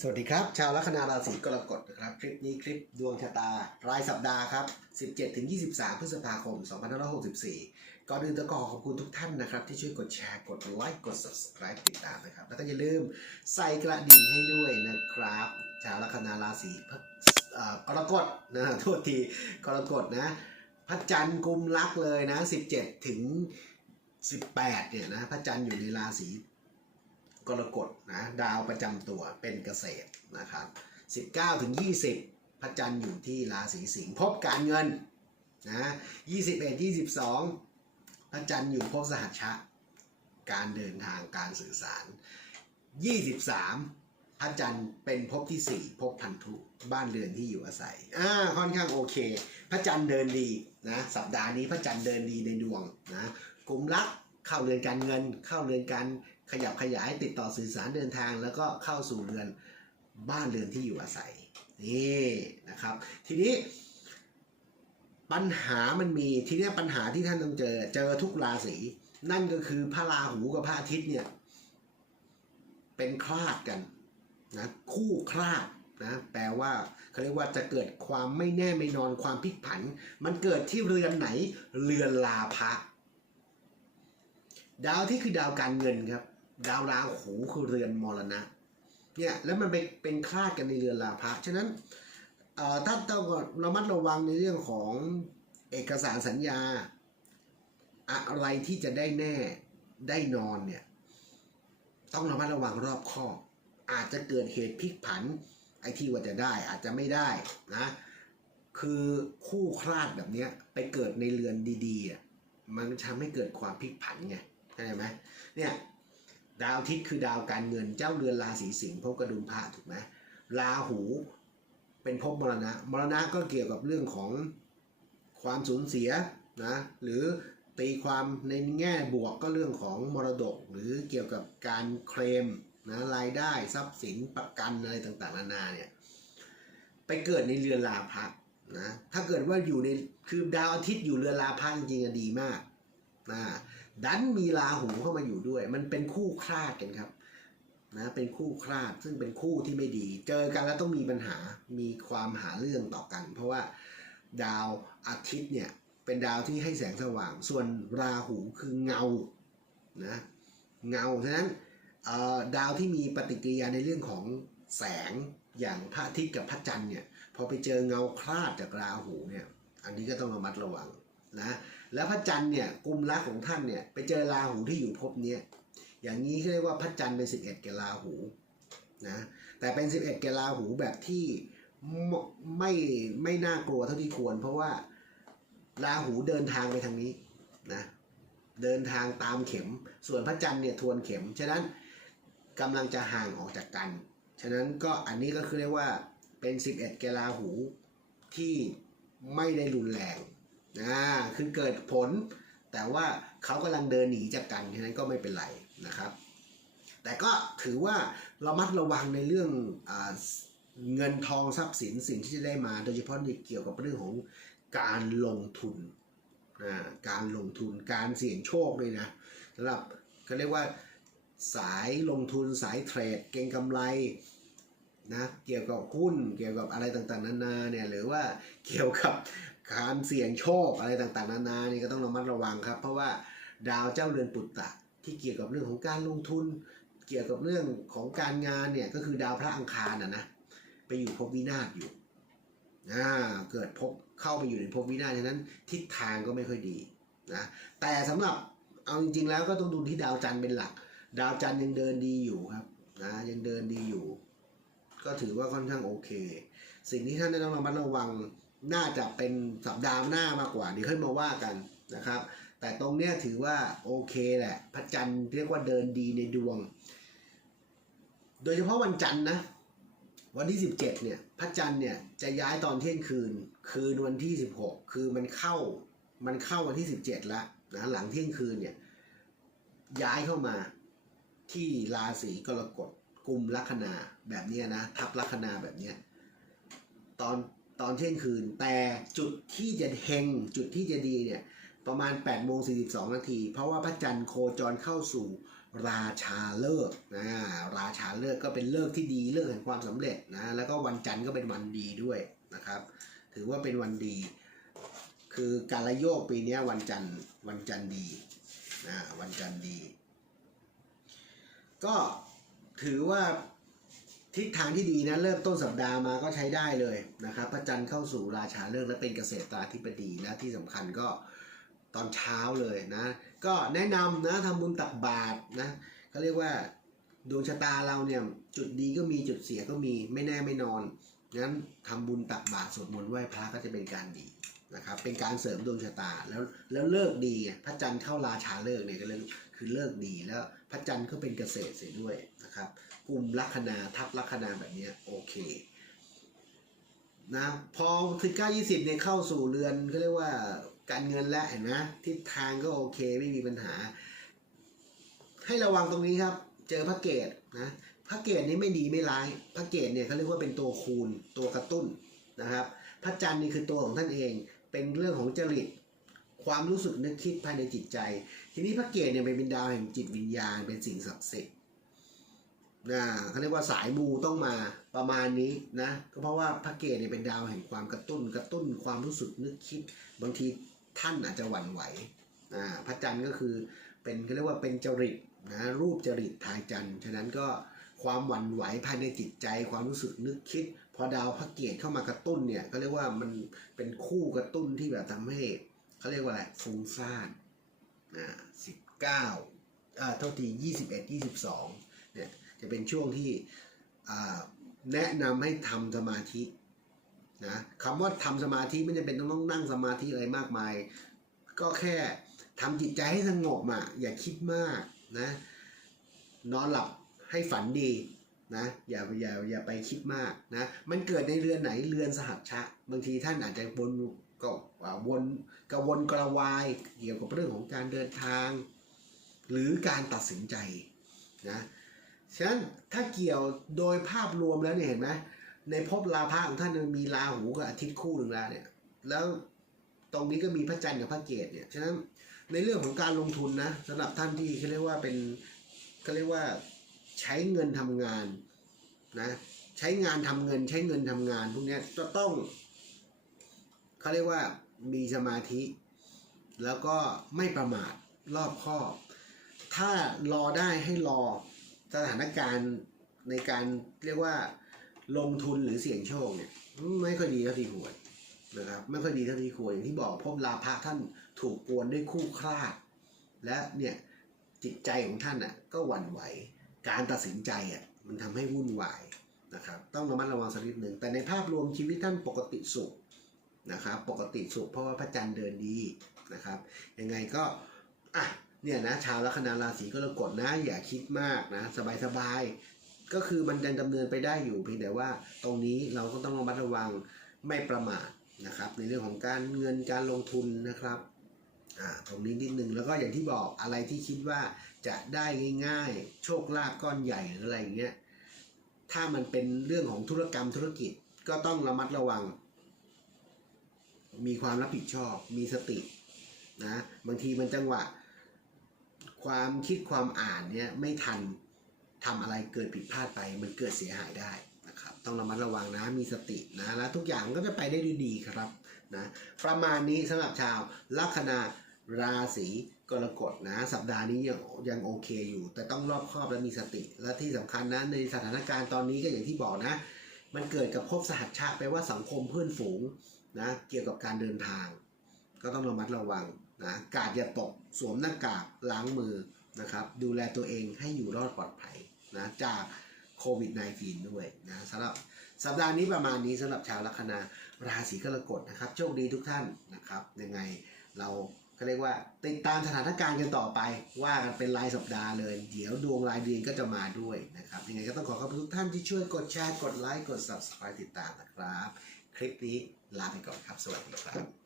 สวัสดีครับ ชาวลัคนาราศีกรกฎนะครับ คลิปนี้คลิปดวงชะตา รายสัปดาห์ครับ 17-23 พฤษภาคม 2564 ก่อนอื่นต้องขอขอบคุณทุกท่านนะครับ ที่ช่วยกดแชร์กดไลค์กด subscribe ติดตามนะครับ แล้วก็อย่าลืมใส่กระดิ่งให้ด้วยนะครับ ชาวลัคนาราศีกรกฎนะโทษทีกรกฎนะพระจันทร์กุมรักเลยนะ 17 ถึง 18 เนี่ยนะพระจันทร์อยู่ในราศี กรกฎนะดาวประจำตัวเป็นเกษตรนะครับ 19ถึง20 พระจันทร์อยู่ที่ราศีสิงห์พบการเงินนะ21 22 พระจันทร์อยู่ภพสหัชชะ การเดินทางการสื่อสาร 23 พระจันทร์เป็นภพที่ 4ภพพันธุบ้านเรือนที่อยู่อาศัยอ่าค่อนข้างโอเค พระจันทร์เดินดีนะสัปดาห์นี้พระจันทร์เดินดีในดวงนะกลุ่มรักเข้าเรือนการเงินเข้าเรือนการ ขยับขยายติดต่อสื่อสารเดินทาง แล้วก็เข้าสู่เรือนบ้านเรือนที่อยู่อาศัยนี่นะครับ ทีนี้ปัญหามันมีทีนี้ปัญหาที่ท่านต้องเจอเจอทุกราศีนั่นก็คือพระราหูกับพระอาทิตย์เนี่ยเป็นคลาดกันนะคู่คลาดนะแปลว่าเขาเรียกว่าจะเกิดความไม่แน่ไม่นอนความพลิกผัน มันเกิดที่เรือนไหนเรือนลาภะดาวที่คือดาวการเงินครับ ดาวราหูคือเรือนมรณะเนี่ยแล้วมันไปเป็นคลาดกันในเรือนลาภะฉะนั้นถ้าต้องระมัดระวังในเรื่องของเอกสารสัญญา อะไรที่จะได้แน่ได้นอนเนี่ยต้องระมัดระวังรอบคอบอาจจะเกิดเหตุพลิกผันไอ้ที่ว่าจะได้อาจจะไม่ได้นะคือคู่คลาดแบบเนี้ยไปเกิดในเรือนดีๆอะมันทำให้เกิดความพลิกผันไงเข้าใจไหมเนี่ย ดาวอาทิตย์คือดาวการเงินเจ้าเรือนราศีสิงห์ภพกระดุมพระถูกไหมราหูเป็นภพมรณะ มรณะก็เกี่ยวกับเรื่องของความสูญเสียนะหรือตีความในแง่บวกก็เรื่องของมรดก หรือเกี่ยวกับการเคลมนะรายได้ทรัพย์สินประกันอะไรต่างๆนานาเนี่ยไปเกิดในเรือนลาภะนะถ้าเกิดว่าอยู่ในคือดาวอาทิตย์อยู่เรือนลาภะจริงๆดีมาก นะดันมีราหูเข้ามาอยู่ด้วย มันเป็นคู่คลาดกันครับนะเป็นคู่คลาดซึ่งเป็นคู่ที่ไม่ดี เจอกันแล้วต้องมีปัญหามีความหาเรื่องต่อกัน เพราะว่าดาวอาทิตย์เนี่ยเป็นดาวที่ให้แสงสว่าง ส่วนราหูคือเงานะเงาฉะนั้นดาวที่มีปฏิกิริยาในเรื่องของแสงอย่างพระอาทิตย์กับพระจันทร์เนี่ยพอไปเจอเงาคลาดจากราหูเนี่ยอันนี้ก็ต้องระมัดระวังนะ แล้วพระจันทร์เนี่ยกลุ่มรักของท่านเนี่ยไปเจอราหูที่อยู่ภพนี้อย่างนี้เขาเรียกว่าพระจันทร์เป็นสิบเอ็ดแก่ราหูนะแต่เป็นสิบเอ็ดแก่ราหูแบบที่ไม่ไม่น่ากลัวเท่าที่ควร เพราะว่าราหูเดินทางไปทางนี้นะเดินทางตามเข็ม ส่วนพระจันทร์เนี่ยทวนเข็ม ฉะนั้นกำลังจะห่างออกจากกัน ฉะนั้นก็อันนี้ก็คือเรียกว่าเป็น 11เกลาหูที่ไม่ได้รุนแรง นะคือเกิดผล แต่ว่าเขากำลังเดินหนีจากกัน ฉะนั้นก็ไม่เป็นไรนะครับ แต่ก็ถือว่าเรามัดระวังในเรื่องอาเงินทองทรัพย์สินสิ่งที่จะได้มา โดยเฉพาะในเกี่ยวกับเรื่องของการลงทุนอ่าการลงทุนการเสี่ยงโชคด้วยนะสำหรับเขาเรียกว่าสายลงทุนสายเทรดเก็งกำไรนะเกี่ยวกับหุ้นเกี่ยวกับอะไรต่างๆนานาเนี่ยหรือว่าเกี่ยวกับ การเสี่ยงโชคอะไรต่างๆ นานานี่ก็ต้องระมัดระวังครับ เพราะว่าดาวเจ้าเรือนปุตตะที่เกี่ยวกับเรื่องของการลงทุน เกี่ยวกับเรื่องของการงานเนี่ยก็คือดาวพระอังคารนะนะไปอยู่ภพวินาศอยู่อ่าเกิดพบเข้าไปอยู่ในภพวินาศฉะนั้นทิศทางก็ไม่ค่อยดีนะแต่สำหรับเอาจริง ๆ แล้วก็ต้องดูที่ดาวจันทร์เป็นหลัก ดาวจันทร์ยังเดินดีอยู่ครับนะยังเดินดีอยู่ ก็ถือว่าค่อนข้างโอเค สิ่งที่ท่านจะต้องระมัดระวัง น่าจะเป็นสัปดาห์หน้ามากกว่าเดี๋ยวค่อยมาว่ากันนะครับ แต่ตรงเนี้ยถือว่าโอเคแหละพระจันทร์เรียกว่าเดินดีในดวง โดยเฉพาะวันจันทร์นะ วันที่ 17เนี่ยพระจันทร์เนี่ยจะย้ายตอนเที่ยงคืน คืนวันที่ 16 คือมันเข้ามันเข้าวันที่ 17แล้วนะหลังเที่ยงคืนเนี่ยย้ายเข้ามาที่ราศีกรกฎกลุ่มลัคนาแบบนี้นะ ทับลัคนาแบบนี้ตอน ตอนเที่ยงคืน แต่จุดที่จะเฮงจุดที่จะดีเนี่ยประมาณ8โมง42 นาที เพราะว่าพระจันทร์โคจรเข้าสู่ราชาเลิกนะราชาเลิกก็เป็นเลิกที่ดีเลิกแห่งความสำเร็จนะแล้วก็วันจันทร์ก็เป็นวันดีด้วยนะครับ ถือว่าเป็นวันดี คือการละโยกปีนี้วันจันทร์วันจันทร์ดีนะวันจันทร์ดี ก็ถือว่า ทิศทางที่ดีนะเริ่มต้นสัปดาห์มาก็ใช้ได้เลยนะครับพระจันทร์เข้าสู่ราชาเลิกษ์และเป็นเกษตราธิบดีและที่สำคัญก็ตอนเช้าเลยนะ ก็แนะนำนะทำบุญตักบาตรนะเขาเรียกว่าดวงชะตาเราเนี่ยจุดดีก็มีจุดเสียก็มีไม่แน่ไม่นอนงั้นทำบุญตักบาตรสวดมนต์ไหว้พระก็จะเป็นการดีนะครับเป็นการเสริมดวงชะตาแล้วแล้วเลิกดีพระจันทร์เข้าราชาเลิกเนี่ยก็เลย คือเลิกดีแล้วพระจันทร์ก็เป็นเกษตรเสียด้วยนะครับกลุ่มลัคนาทับลัคนาแบบนี้โอเคนะพอสิบเก้ายี่สิบเนี่ยเข้าสู่เรือนเขาเรียกว่าการเงินแล้วเห็นไหมทิศทางก็โอเคไม่มีปัญหา ให้ระวังตรงนี้ครับ เจอพระเกตนะพระเกตนี้ไม่ดีไม่ร้าย พระเกตเนี่ยเขาเรียกว่าเป็นตัวคูณตัวกระตุ้นนะครับ พระจันทร์นี่คือตัวของท่านเอง เป็นเรื่องของจริต ความรู้สึกนึกคิดภายในจิตใจ ทีนี้พระเกตเนี่ยเป็นดาวแห่งจิตวิญญาณเป็นสิ่งศักดิ์สิทธิ์นะเขาเรียกว่าสายมูต้องมาประมาณนี้นะก็เพราะว่าพระเกศเนี่ยเป็นดาวแห่งความกระตุ้น กระตุ้นความรู้สึกนึกคิด บางทีท่านอาจจะหวั่นไหวอ่าพระจันทร์ก็คือเป็นเขาเรียกว่าเป็นจริตนะรูปจริตทายจันทร์ฉะนั้นก็ความหวั่นไหวภายในจิตใจ ความรู้สึกนึกคิด พอดาวพระเกศเข้ามากระตุ้นเนี่ยเขาเรียกว่ามันเป็นคู่กระตุ้นที่แบบทำให้ เขาเรียกว่าอะไรฟุ้งซ่านอ่าสิบเก้าอ่าเท่าทียี่สิบเอ็ดยี่สิบสองเนี่ยจะเป็นช่วงที่อ่าแนะนำให้ทำสมาธินะคำว่าทำสมาธิไม่จำเป็นต้องนั่งสมาธิอะไรมากมาย ก็แค่ทำจิตใจให้สงบอะอย่าคิดมากนะนอนหลับให้ฝันดีนะอย่าอย่าอย่าไปคิดมากนะมันเกิดในเรือนไหนเรือนสหัชชะ บางทีท่านอาจจะวน ก็วนกระวนกระวายเกี่ยวกับเรื่องของการเดินทาง หรือการตัดสินใจนะฉะนั้นถ้าเกี่ยวโดยภาพรวมแล้วเนี่ยเห็นไหมในภพราพะของท่านมีราหูกับอาทิตย์คู่หนึ่งแล้วเนี่ยแล้วตรงนี้ก็มีพระจันทร์กับพระเกศเนี่ยฉะนั้นในเรื่องของการลงทุนนะสำหรับท่านที่เขาเรียกว่าเป็นเขาเรียกว่าใช้เงินทำงานนะใช้งานทำเงิน ใช้เงินทำงานพวกเนี้ยจะต้อง เขาเรียกว่ามีสมาธิ แล้วก็ไม่ประมาทรอบคอบ ถ้ารอได้ให้รอสถานการณ์ในการเรียกว่าลงทุนหรือเสี่ยงโชคเนี่ยไม่ค่อยดีเท่าที่ควรนะครับไม่ค่อยดีเท่าที่ควรอย่างที่บอกพบลาภะท่านถูกกวนด้วยคู่คลาด และเนี่ยจิตใจของท่านอะก็หวั่นไหวการตัดสินใจอะมันทำให้วุ่นวายนะครับต้องระมัดระวังสักนิดหนึ่งแต่ในภาพรวมชีวิตท่านปกติสุข นะครับ ปกติสุขเพราะว่าพระจันทร์เดินดีนะครับ ยังไงก็อะเนี่ยนะชาวลัคนาราศีก็ระกดนะอย่าคิดมากนะ สบายๆ ก็คือมันยังดำเนินไปได้อยู่เพียงแต่ว่าตรงนี้เราก็ต้องระมัดระวังไม่ประมาทนะครับ ในเรื่องของการเงินการลงทุนนะครับอ่าตรงนี้นิดนึงแล้วก็อย่างที่บอกอะไรที่คิดว่าจะได้ง่ายๆ โชคลาภก้อนใหญ่หรืออะไรอย่างเงี้ยถ้ามันเป็นเรื่องของธุรกรรมธุรกิจก็ต้องระมัดระวัง มีความรับผิดชอบ มีสตินะบางทีมันจังหวะ ความคิดความอ่านเนี่ยไม่ทันทำอะไรเกิดผิดพลาดไป มันเกิดเสียหายได้นะครับต้องระมัดระวังนะมีสตินะแล้วทุกอย่างก็จะไปได้ดีครับนะประมาณนี้สำหรับชาวลัคนาราศีกรกฎนะ สัปดาห์นี้ยังยังโอเคอยู่ แต่ต้องรอบคอบและมีสติ และที่สำคัญนะในสถานการณ์ตอนนี้ก็อย่างที่บอกนะ มันเกิดกับภพสหัชชาติแปลว่าสังคมเพื่อนฝูง นะเกี่ยวกับการเดินทาง ก็ต้องระมัดระวังนะกาดอย่าตกสวมหน้ากากล้างมือนะครับ ดูแลตัวเองให้อยู่รอดปลอดภัยนะจากโควิด -19 ด้วยนะสำหรับสัปดาห์นี้ประมาณนี้สำหรับชาวลัคนาราศีกรกฎนะครับ โชคดีทุกท่านนะครับ ยังไงเราก็เรียกว่าติดตามสถานการณ์กันต่อไป ว่ากันเป็นรายสัปดาห์เลย เดี๋ยวดวงรายเดือนก็จะมาด้วยนะครับ ยังไงก็ต้องขอขอบคุณทุกท่านที่ช่วยกดแชร์กดไลค์กด subscribe ติดตามนะครับ คลิปนี้ลาไปก่อนครับ สวัสดีครับ